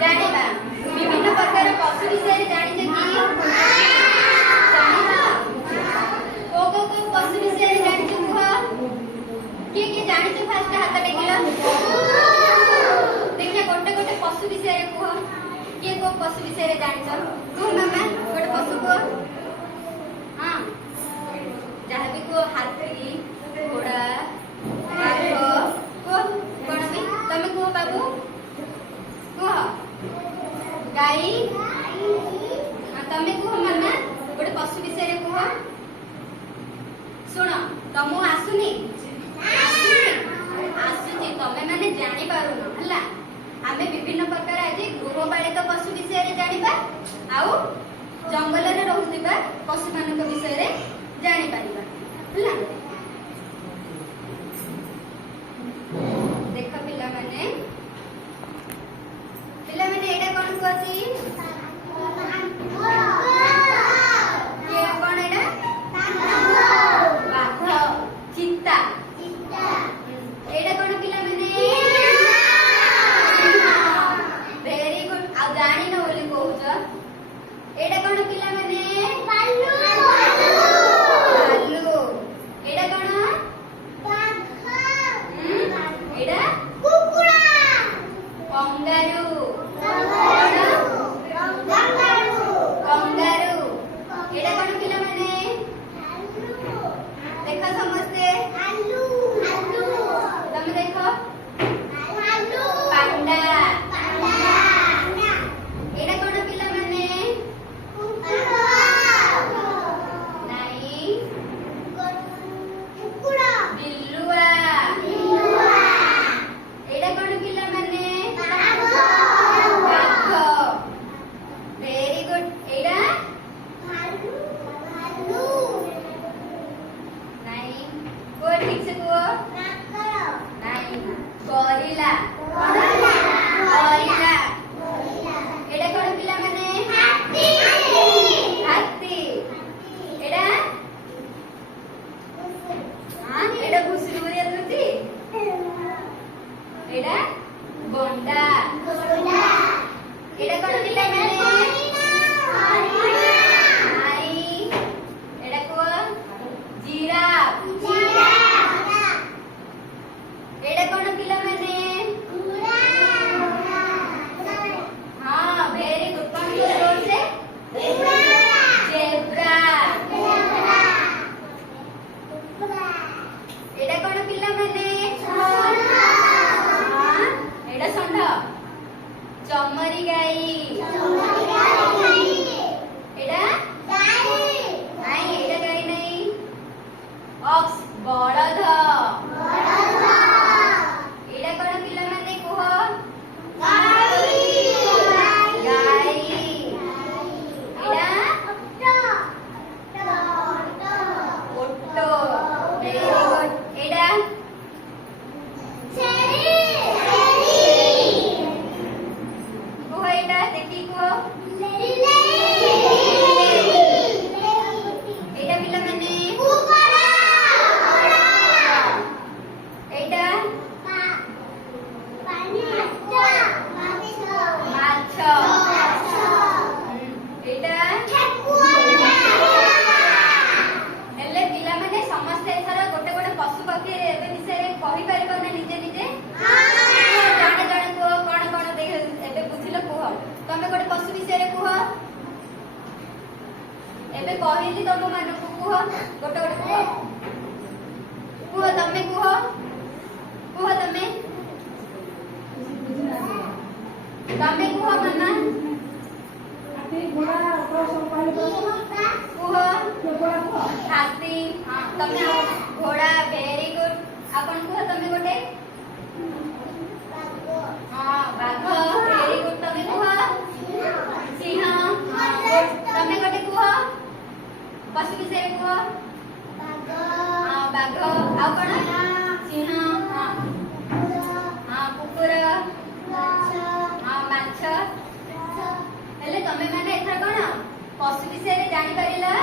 जानिबा विभिन्न प्रकार पशु विषय जानिछ कि जानिछ को पशु विषय जानिछ कुह के जानिछ फास्ट हाथ टेकिलो देखिए गोटे गोटे पशु विषय कुह के को पशु विषय जानिछ कुह मामा गोटे पशु कुह हां जहाँ भी को हाथी घोड़ा बाघ को कौन भी तमे कुह बाबू कुह गाई तमे कुह मामा गोटे पशु विषय कुह सुन तमु आसुनी आसुची तमे माने जानि पारुनो हला आमे विभिन्न प्रकार आज गृहपालित पशु विषय जानिबा आउ जंगल रे रहउतिबा पशु मानक विषय रे जानि पारिबा हला देख पिला माने एटा कोन कहती के कोन एटा बाघ चित्ता एटा कोन पिला माने वेरी गुड आ जानि न बोली कहउछ एटा कोन पिला माने भालू एटा कोन एटा कुकुड़ा कंगारू कंगारू एटा कोन पिला माने देखो समझते तुम देखो पांडा एटा कोन पिला माने नहीं बिल्लुआ एटा कोन पिला माने बाघ वेरी गुड एटा नहीं को ठीक से को नहीं गोरिल्ला गोरिल्ला एटा कोन पिला माने हाथी एटा हां एटा घुसरी बोलिया तुती एटा गोंडा एटा कोन पिला माने नहीं एटा को जिराफ एटा कोन पिला माने हां वेरी गुड कोन जोर से जेब्रा एटा कोन पिला माने हां एटा षंढ चमरी गाई एटा नहीं एटा गाई नहीं ऑक्स बड़द एटा कोन पिला माने कुह गाई एटा ओटो वेरी गुड एटा कुह एटा देखी कुह एटा पिला माने एटा माछ एटा हेले पिला माने समस्त एथरा गोटे गोटे पशु पक्षी एबे विषय रे कहि परिबो ना निजे निजे जाने जाने को कोन कोन देख एबे बुझिलो कुह तमे गोटे पशु विषय रे कुह एबे कहिली तम मानको कुह गोटे गोटे कुह तमे कुह तमे कुह मामा कुह हाथी तमे घोड़ा वेरी गुड अपन कुह तमे गोटे हां बाघ वेरी गुड तमे कुह सिंह तमे गोटे कुह पशु विषय कुह हां बाघ आ कोन सिंह हां कुकुर हां माछ हेले तमे माने एथरा कोन पशु विषय रे जानि परिला